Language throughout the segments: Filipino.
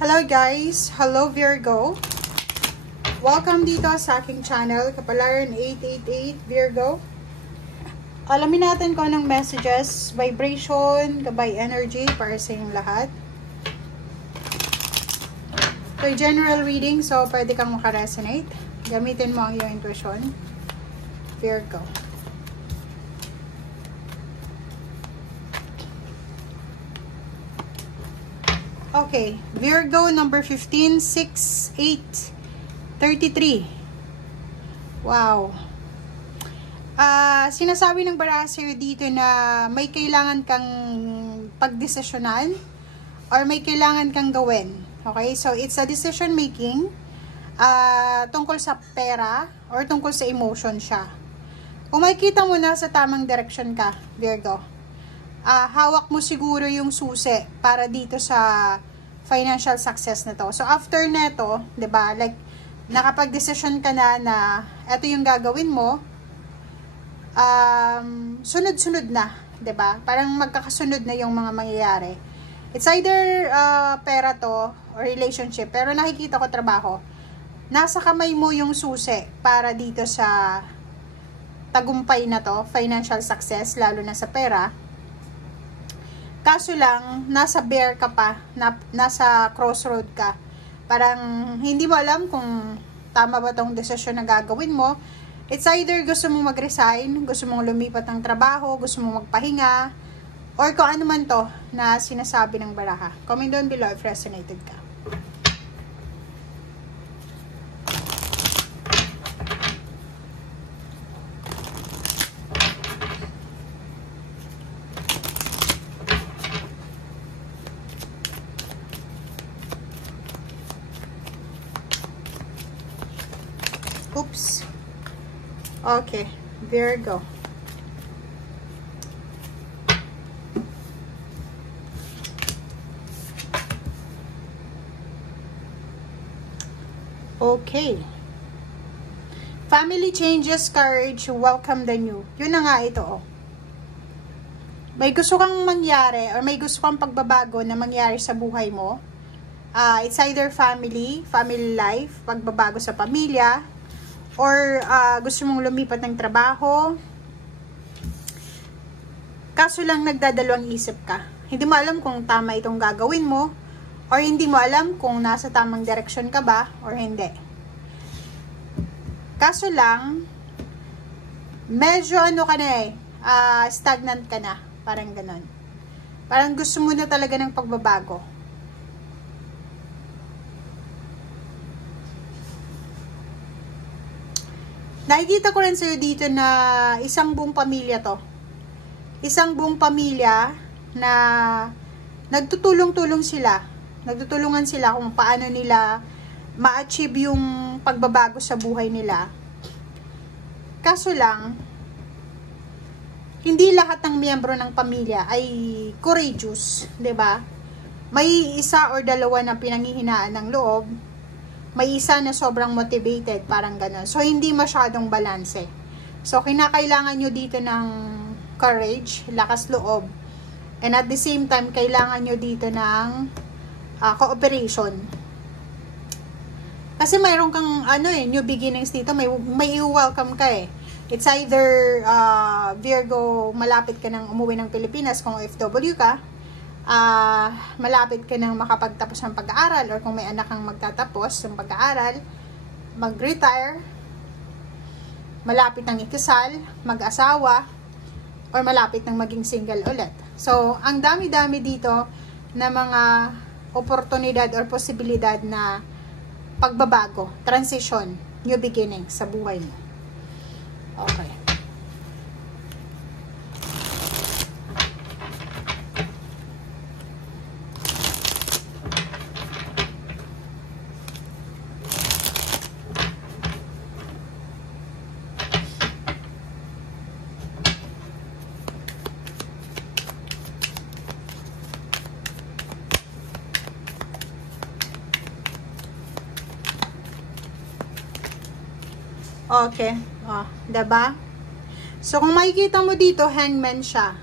Hello guys! Hello Virgo! Welcome dito sa aking channel, Kapalaran 888 Virgo. Alamin natin kung anong messages, vibration, gabay energy para sa inyong lahat. So, general reading, so pwede kang makaresonate. Gamitin mo ang iyong intuition. Virgo. Okay, Virgo number 15, 6, 8, 33. Wow. Sinasabi ng baraha sa'yo dito na may kailangan kang pagdesisyonan or may kailangan kang gawin. Okay, so it's a decision making tungkol sa pera or tungkol sa emotion siya. Kung makikita mo na sa tamang direction ka, Virgo, hawak mo siguro yung susi para dito sa financial success na to. So, after neto, 'di ba, like, nakapag-decision ka na eto yung gagawin mo, sunod-sunod na, 'di ba? Parang magkakasunod na yung mga mangyayari. It's either pera to or relationship, pero nakikita ko trabaho. Nasa kamay mo yung susi para dito sa tagumpay na to, financial success, lalo na sa pera. Kaso lang, nasa bear ka pa, nasa crossroad ka. Parang hindi mo alam kung tama ba tong desisyon na gagawin mo. It's either gusto mong mag-resign, gusto mong lumipat ng trabaho, gusto mong magpahinga, or kung ano man to na sinasabi ng baraha. Comment down below if resonated ka. Oops. Okay, Virgo. Okay. Family changes, courage, welcome the new. Yun na nga ito, oh. May gusto kang mangyari or may gusto kang pagbabago na mangyari sa buhay mo. It's either family life, pagbabago sa pamilya, or gusto mong lumipat ng trabaho. Kaso lang nagdadalawang isip ka. Hindi mo alam kung tama itong gagawin mo, or hindi mo alam kung nasa tamang direction ka ba or hindi. Kaso lang medyo ano ka na stagnant ka na, parang ganon. Parang gusto mo na talaga ng pagbabago. Nakikita ko rin sa'yo dito na isang buong pamilya to. Isang buong pamilya na nagtutulong-tulong sila. Nagtutulungan sila kung paano nila ma-achieve yung pagbabago sa buhay nila. Kaso lang, hindi lahat ng miyembro ng pamilya ay courageous, 'di ba? May isa or dalawa na pinanghihinaan ng loob. May isa na sobrang motivated, parang ganun. So, hindi masyadong balanse. So, kinakailangan nyo dito ng courage, lakas loob. And at the same time, kailangan nyo dito ng cooperation. Kasi mayroon kang, new beginnings dito. May welcome ka eh. It's either, Virgo, malapit ka nang umuwi ng Pilipinas kung OFW ka. Malapit ka nang makapagtapos ng pag-aaral, or kung may anak kang magtatapos ng pag-aaral, mag-retire, malapit ng ikasal, mag-asawa, or malapit ng maging single ulit. So, ang dami-dami dito na mga oportunidad or posibilidad na pagbabago, transition, new beginning sa buhay mo. Okay. Okay. Diba? So, kung makikita mo dito, hangman siya.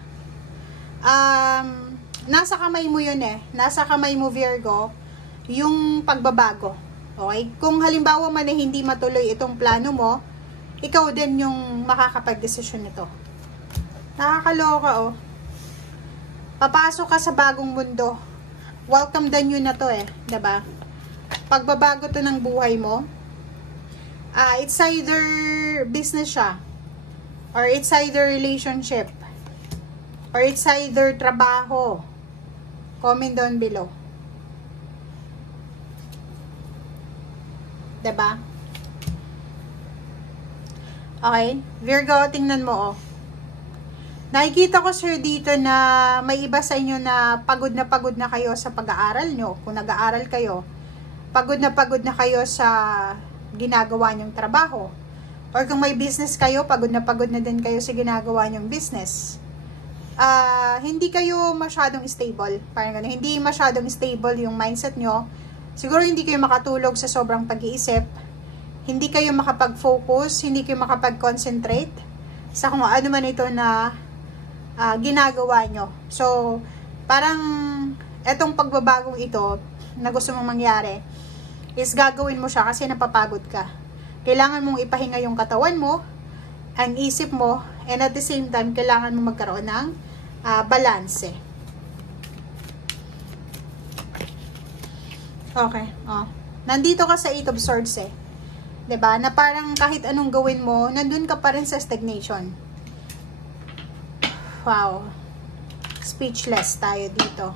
Nasa kamay mo yun eh. Nasa kamay mo, Virgo. yung pagbabago. Okay? Kung halimbawa man ay hindi matuloy itong plano mo, ikaw din yung makakapag-desisyon nito. Nakakaloka, oh. Papasok ka sa bagong mundo. Welcome the new na to eh. Diba? Pagbabago to ng buhay mo. It's either business siya. Or it's either relationship. Or it's either trabaho. Comment down below. Diba? Okay? Virgo, tingnan mo, oh. Nakikita ko, sir, dito na may iba sa inyo na pagod na kayo sa pag-aaral nyo. Kung nag-aaral kayo, pagod na kayo sa ginagawa nyong trabaho. Or kung may business kayo, pagod na din kayo sa ginagawa nyong business. Hindi kayo masyadong stable. Parang gano'n. Hindi masyadong stable yung mindset nyo. Siguro hindi kayo makatulog sa sobrang pag-iisip. Hindi kayo makapag-focus. Hindi kayo makapag-concentrate sa kung ano man ito na ginagawa nyo. So, parang etong pagbabagong ito na gusto mong mangyari is gagawin mo siya kasi napapagod ka. Kailangan mong ipahinga yung katawan mo, ang isip mo, and at the same time, kailangan mo magkaroon ng balanse. Okay. Nandito ka sa 8 of Swords eh. 'Di ba? Na parang kahit anong gawin mo, nandun ka pa rin sa stagnation. Wow. Speechless tayo dito.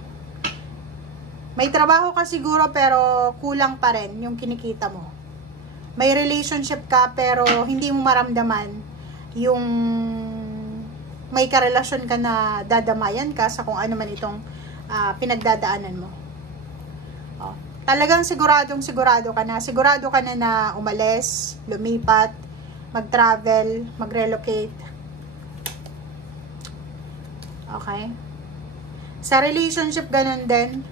May trabaho ka siguro pero kulang pa rin yung kinikita mo. May relationship ka pero hindi mo maramdaman yung may karelasyon ka na dadamayan ka sa kung ano man itong pinagdadaanan mo. Talagang sigurado ka na. Sigurado ka na na umalis, lumipat, mag-travel, mag-relocate. Okay? Sa relationship, ganun din.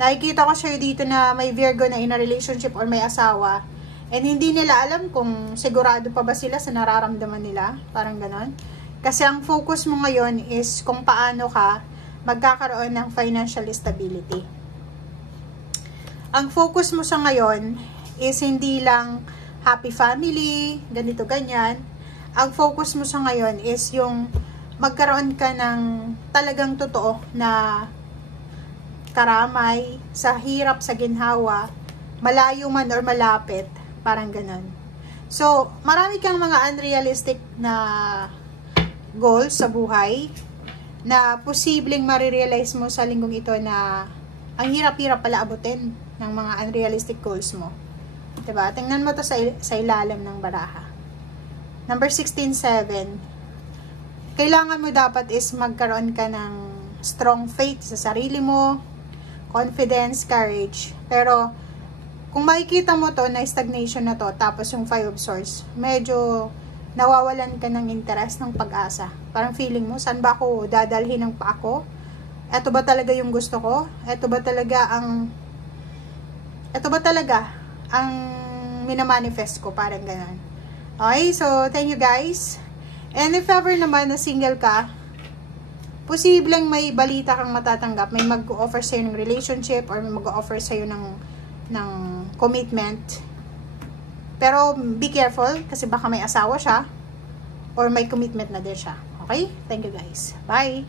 Nakikita ko sa'yo dito na may Virgo na in a relationship or may asawa. And hindi nila alam kung sigurado pa ba sila sa nararamdaman nila. Parang ganun. Kasi ang focus mo ngayon is kung paano ka magkakaroon ng financial stability. Ang focus mo sa ngayon is hindi lang happy family, ganito, ganyan. Ang focus mo sa ngayon is yung magkaroon ka ng talagang totoo na karamay, sa hirap, sa ginhawa, malayo man or malapit, parang ganun. So, marami kang mga unrealistic na goals sa buhay na posibleng marirealize mo sa linggong ito na ang hirap-hirap pala abutin ng mga unrealistic goals mo. Diba? Tingnan mo to sa ilalim ng baraha. Number 16-7. Kailangan mo dapat is magkaroon ka ng strong faith sa sarili mo, confidence, courage. Pero, kung makikita mo to na stagnation na to, tapos yung 5 of Swords, medyo nawawalan ka ng interest, ng pag-asa. Parang feeling mo, saan ba ako dadalhin ng pa ako? Ito ba talaga yung gusto ko? Ito ba talaga ang minamanifest ko? Parang ganun. Okay, so thank you guys. And if ever naman na single ka, posibleng may balita kang matatanggap. May mag-offer sa'yo ng relationship or may mag-offer sa'yo ng commitment. Pero be careful kasi baka may asawa siya or may commitment na din siya. Okay? Thank you guys. Bye!